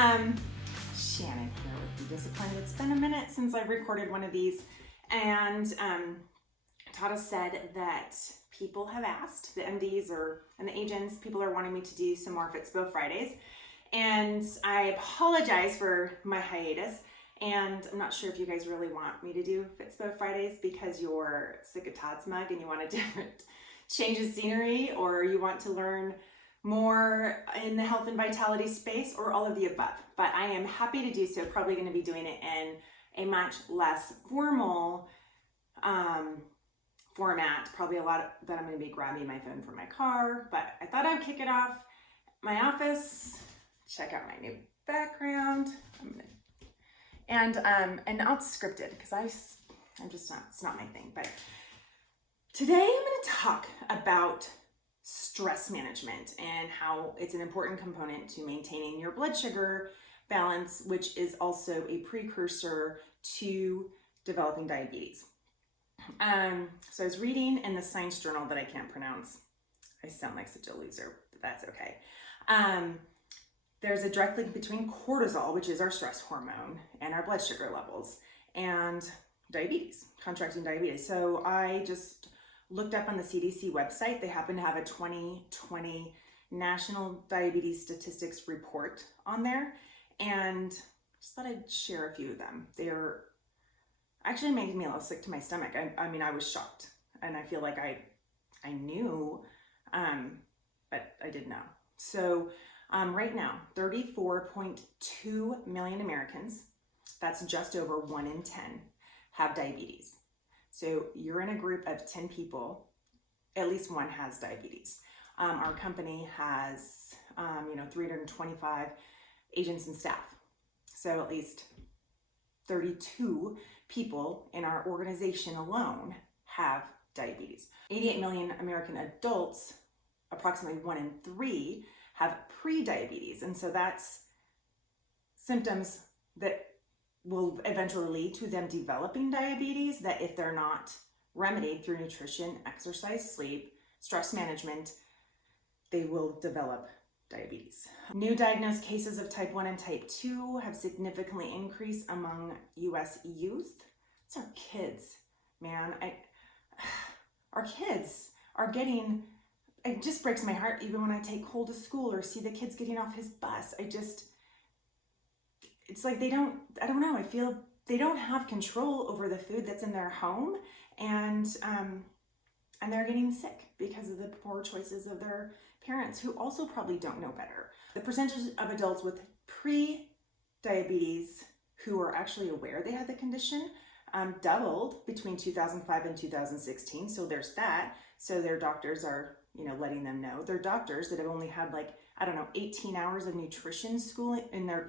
Shannon here with Be Disciplined. It's been a minute since I've recorded one of these, and Tata said that people have asked, the MDs and the agents, people are wanting me to do some more Fitspo Fridays, and I apologize for my hiatus, and I'm not sure if you guys really want me to do Fitspo Fridays because you're sick of Todd's mug and you want a different change of scenery, or you want to learn more in the health and vitality space, or all of the above. But I am happy to do so. Probably going to be doing it in a much less formal format. Probably a lot that I'm going to be grabbing my phone from my car, but I thought I'd kick it off my office. Check out my new background. And not scripted because I'm just not, it's not my thing. But today I'm going to talk about stress management and how it's an important component to maintaining your blood sugar balance, which is also a precursor to developing diabetes. So I was reading in the science journal that I can't pronounce. I sound like such a loser, but that's okay. There's a direct link between cortisol, which is our stress hormone, and our blood sugar levels, and diabetes, contracting diabetes. So I just looked up on the CDC website. They happen to have a 2020 National Diabetes Statistics Report on there, and just thought I'd share a few of them. They're actually making me a little sick to my stomach. I mean, I was shocked, and I feel like I knew, but I didn't know. So right now, 34.2 million Americans, that's just over 1 in 10, have diabetes. So you're in a group of 10 people, at least one has diabetes. Our company has, 325 agents and staff. So at least 32 people in our organization alone have diabetes. 88 million American adults, approximately 1 in 3, have pre-diabetes. And so that's symptoms that will eventually lead to them developing diabetes, that if they're not remedied through nutrition, exercise, sleep, stress management, they will develop diabetes. New diagnosed cases of type 1 and type 2 have significantly increased among US youth. It's our kids, man. Our kids are getting, it just breaks my heart even when I take Cole to school or see the kids getting off his bus. It's like I don't know, I feel they don't have control over the food that's in their home, and they're getting sick because of the poor choices of their parents, who also probably don't know better. The percentage of adults with pre-diabetes who are actually aware they had the condition doubled between 2005 and 2016. So there's that. So their doctors are, letting them know. They're doctors that have only had 18 hours of nutrition schooling in their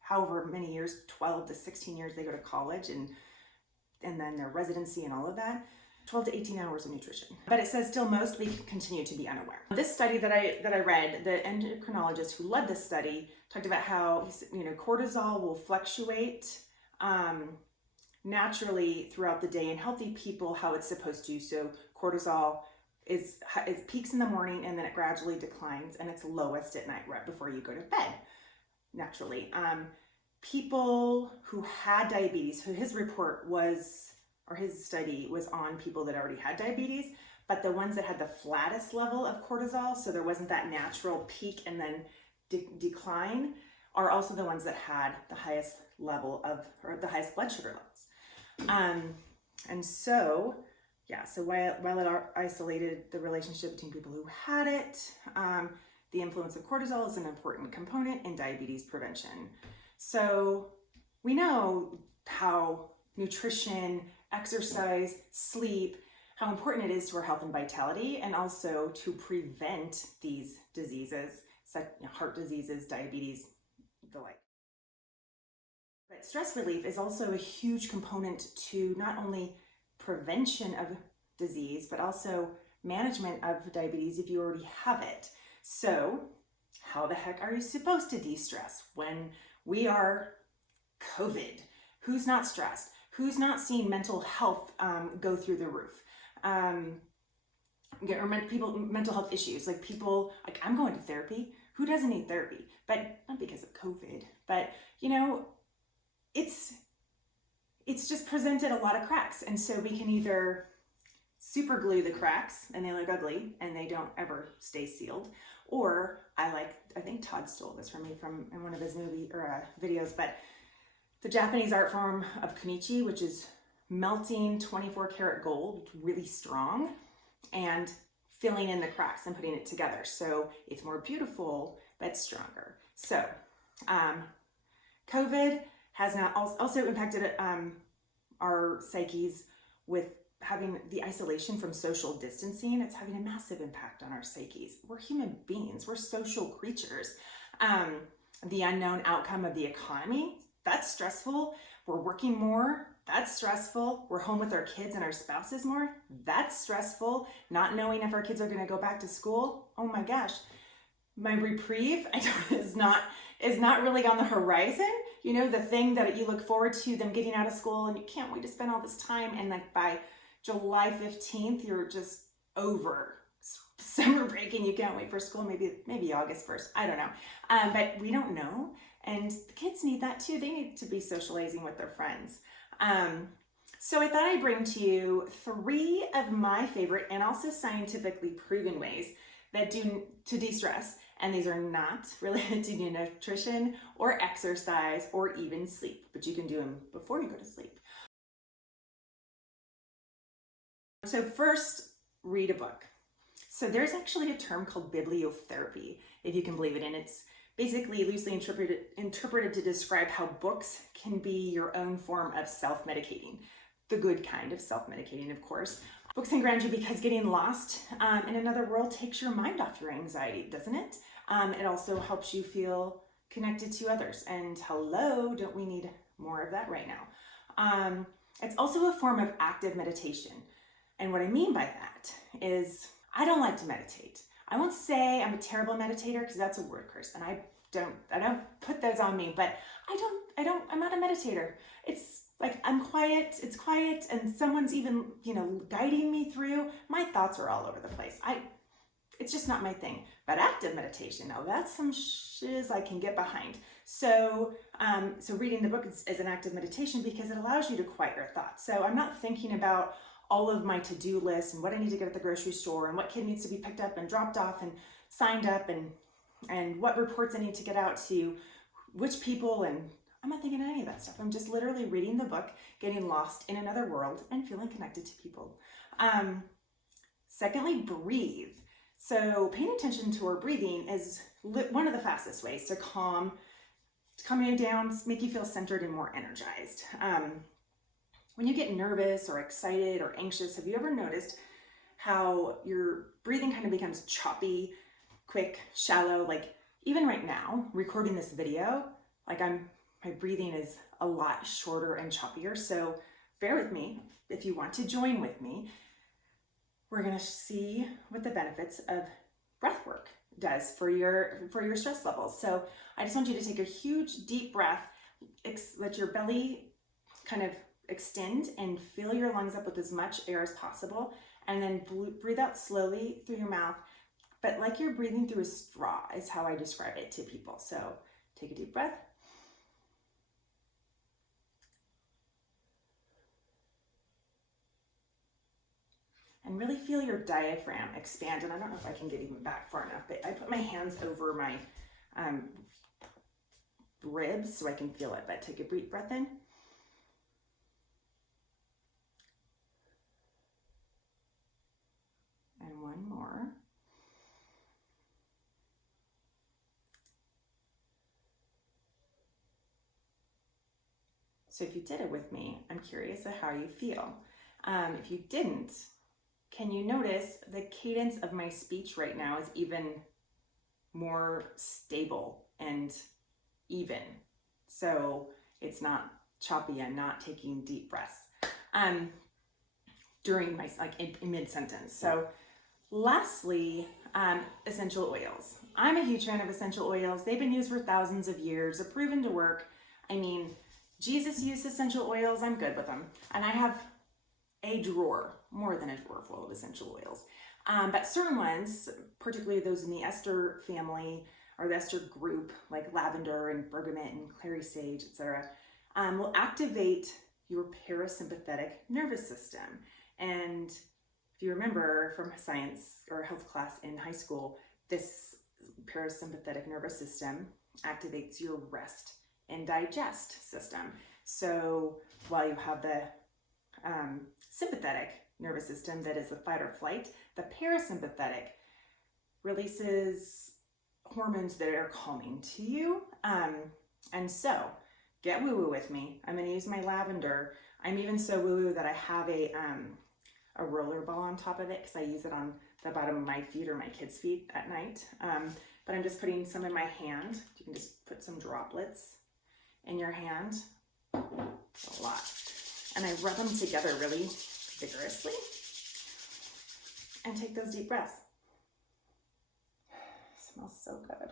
however many years, 12 to 16 years they go to college, and then their residency and all of that, 12 to 18 hours of nutrition. But it says still most we continue to be unaware. This study that I read, the endocrinologist who led this study talked about how cortisol will fluctuate naturally throughout the day in healthy people, how it's supposed to. So cortisol is peaks in the morning and then it gradually declines, and it's lowest at night right before you go to bed. Naturally, people who had diabetes, who his study was on people that already had diabetes, but the ones that had the flattest level of cortisol, so there wasn't that natural peak and then decline, are also the ones that had the highest level or the highest blood sugar levels. And so while it isolated the relationship between people who had it, the influence of cortisol is an important component in diabetes prevention. So we know how nutrition, exercise, sleep, how important it is to our health and vitality, and also to prevent these diseases, such heart diseases, diabetes, the like. But stress relief is also a huge component to not only prevention of disease, but also management of diabetes if you already have it. So how the heck are you supposed to de-stress when we are COVID? Who's not stressed? Who's not seeing mental health go through the roof? Or mental health issues, like I'm going to therapy. Who doesn't need therapy? But not because of COVID, but you know, it's just presented a lot of cracks. And so we can either super glue the cracks and they look ugly and they don't ever stay sealed. Or I think Todd stole this from me in one of his videos, but the Japanese art form of kunichi, which is melting 24 karat gold, really strong, and filling in the cracks and putting it together. So it's more beautiful, but stronger. So COVID has now also impacted our psyches with having the isolation from social distancing. It's having a massive impact on our psyches. We're human beings, we're social creatures. The unknown outcome of the economy, that's stressful. We're working more, that's stressful. We're home with our kids and our spouses more, that's stressful. Not knowing if our kids are gonna go back to school, oh my gosh. My reprieve is not really on the horizon. You know, the thing that you look forward to, them getting out of school and you can't wait to spend all this time, and like by July 15th, you're just over summer break and you can't wait for school, maybe August 1st, I don't know. But we don't know. And the kids need that too. They need to be socializing with their friends. So I thought I'd bring to you 3 of my favorite and also scientifically proven ways that to de-stress. And these are not related to nutrition or exercise or even sleep, but you can do them before you go to sleep. So first, read a book. So there's actually a term called bibliotherapy, if you can believe it, and it's basically loosely interpreted to describe how books can be your own form of self-medicating. The good kind of self-medicating, of course. Books can ground you because getting lost in another world takes your mind off your anxiety, doesn't it? It also helps you feel connected to others. And hello, don't we need more of that right now? It's also a form of active meditation. And what I mean by that is I don't like to meditate. I won't say I'm a terrible meditator because that's a word curse, and I don't put those on me, but I'm not a meditator. It's like I'm quiet, it's quiet, and someone's even, guiding me through. My thoughts are all over the place. It's just not my thing. But active meditation, now that's some shiz I can get behind. So reading the book is an active meditation because it allows you to quiet your thoughts. So I'm not thinking about all of my to-do list and what I need to get at the grocery store and what kid needs to be picked up and dropped off and signed up and what reports I need to get out to which people, and I'm not thinking any of that stuff. I'm just literally reading the book, getting lost in another world and feeling connected to people. Secondly, breathe. So paying attention to our breathing is one of the fastest ways to calm you down, make you feel centered and more energized. When you get nervous or excited or anxious, have you ever noticed how your breathing kind of becomes choppy, quick, shallow? Like even right now, recording this video, my breathing is a lot shorter and choppier. So bear with me if you want to join with me. We're gonna see what the benefits of breath work does for your stress levels. So I just want you to take a huge deep breath, let your belly kind of extend and fill your lungs up with as much air as possible, and then breathe out slowly through your mouth, but like you're breathing through a straw is how I describe it to people. So take a deep breath. And really feel your diaphragm expand. And I don't know if I can get even back far enough, but I put my hands over my ribs so I can feel it. But take a deep breath in. And one more. So if you did it with me, I'm curious of how you feel. If you didn't, can you notice the cadence of my speech right now is even more stable and even? So it's not choppy. I'm not taking deep breaths during my in mid-sentence. So lastly, essential oils. I'm a huge fan of essential oils. They've been used for thousands of years. They're proven to work. I mean, Jesus used essential oils. I'm good with them. And I have a drawer, more than a drawer full of essential oils. But certain ones, particularly those in the ester family, or the ester group, like lavender and bergamot and clary sage, etc., will activate your parasympathetic nervous system. And if you remember from science or health class in high school, this parasympathetic nervous system activates your rest and digest system. So while you have the sympathetic nervous system that is the fight or flight, the parasympathetic releases hormones that are calming to you. And so get woo-woo with me. I'm going to use my lavender. I'm even so woo-woo that I have a roller ball on top of it because I use it on the bottom of my feet or my kids' feet at night. But I'm just putting some in my hand. You can just put some droplets in your hand, a lot. And I rub them together really vigorously and take those deep breaths. It smells so good.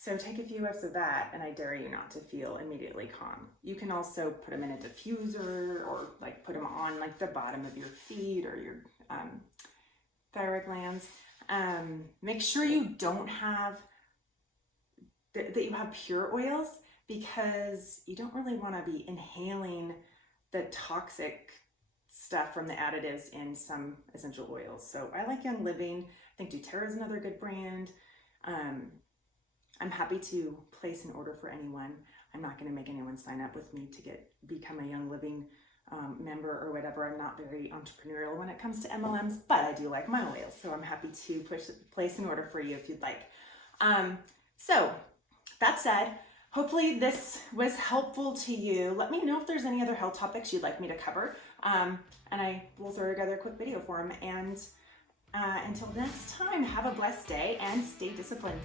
So take a few whiffs of that, and I dare you not to feel immediately calm. You can also put them in a diffuser or like put them on like the bottom of your feet or your thyroid glands. Make sure you don't have, that you have pure oils, because you don't really want to be inhaling the toxic stuff from the additives in some essential oils. So I like Young Living. I think doTERRA is another good brand. I'm happy to place an order for anyone. I'm not going to make anyone sign up with me to become a Young Living member or whatever. I'm not very entrepreneurial when it comes to MLMs, but I do like my oils, so I'm happy to place an order for you if you'd like. So that said, hopefully this was helpful to you. Let me know if there's any other health topics you'd like me to cover, and I will throw together a quick video for them. And until next time, have a blessed day and stay disciplined.